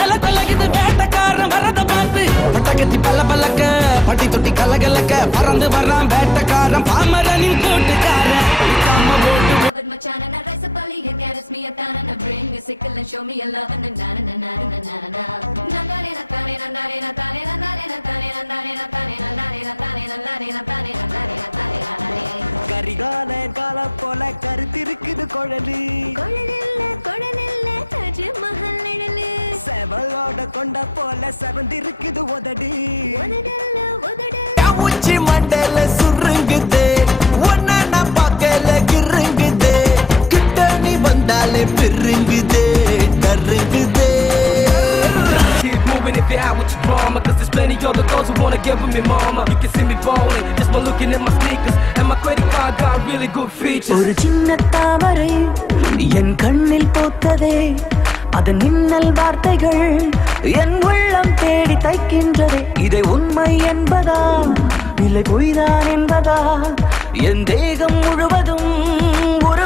நில கொலகுது வேட்டக்காரன் வரத பார்த்து பட்டகத்தி பல்ல பல்லக்க பட்டி தொட்டி கலகலக்க பறந்து வர்றான் வேட்டக்காரன் பாமரனின் கூட்டுக்காரன் Machan and I rise up early and carries me a tan and I bring a sickle and show me a love and na na na na na na na na Karikalan கால போல கருத்திருக்குது குழலி கொழலில்ல தாஜ்மஹல் நிழலு செவலோட கொண்ட போல செவந்திருக்குது உதடி உதடல்ல உச்சி மண்டல சுருங்குது ஒன்ன நான் பார்க்கல கிருங்குது கிட்ட நீ வந்தாலே பெருங்குது கருங்குது Keep moving if you're out with your drama, cause there's plenty other girls who wanna get with me, mama. You can see me ballin' just by looking at my sneakers, and my credit card got really good features. ஒரு சின்ன தாமரை என் கண்ணில் போத்ததே அதன் மின்னல் வார்த்தைகள் என் உள்ளம் தேடி தைக்கின்றதே இதை உண்மை என்பதா இல்லை பொய்தான் என்பதா என் தேகம் முழுவதும் ஒரு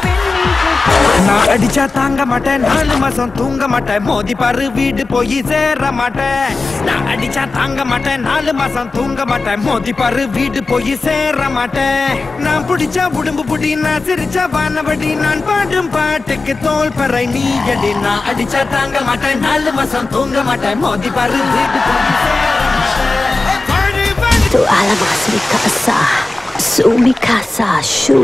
நான் அடிச்சா தாங்க மாட்டேன் 4 மாசம் தூங்க மாட்டேன் மோதி பாரு வீடு போய் சேர மாட்டேன் நான் அடிச்சா தாங்க மாட்டேன் 4 மாசம் தூங்க மாட்டேன் மோதி பாரு வீடு போய் சேர மாட்டேன் நான் பிடிச்சா உடம்பு புடி நான் சிரிச்சா வானபடி நான் பாடும் பாட்டுக்கு தோல் பறை நீ அடி நான் அடிச்சா தாங்க மாட்டேன் 4 மாசம் தூங்க மாட்டேன் மோதி பாரு வீடு போய் சேர மாட்டேன் Tu alamas mi casa, su mi casa, shu.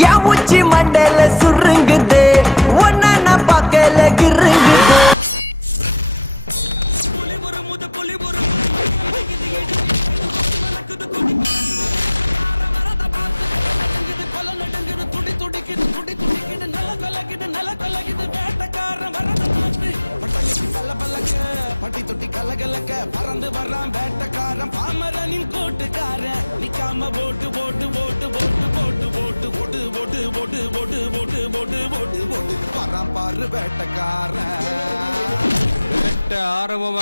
யா உச்சி மண்டல சுருங்குது ஒன்ன நான் பார்க்கல கிருங்குது பட்டி தொட்டி கலகலக்க பறந்து வர்றான் வேட்டக்காரன் பாமரனின் கூட்டுக்காரன் நிக்காம போட்டு போட்டு போட்டு போட்டு போட்டு போட்டு போட்டு போட்டு போட்டு போட்டு போட்டு போட்டு போட்டு போட்டு வர்றான் பாரு வேட்டக்காரன் வேட்ட ஆரம்பம்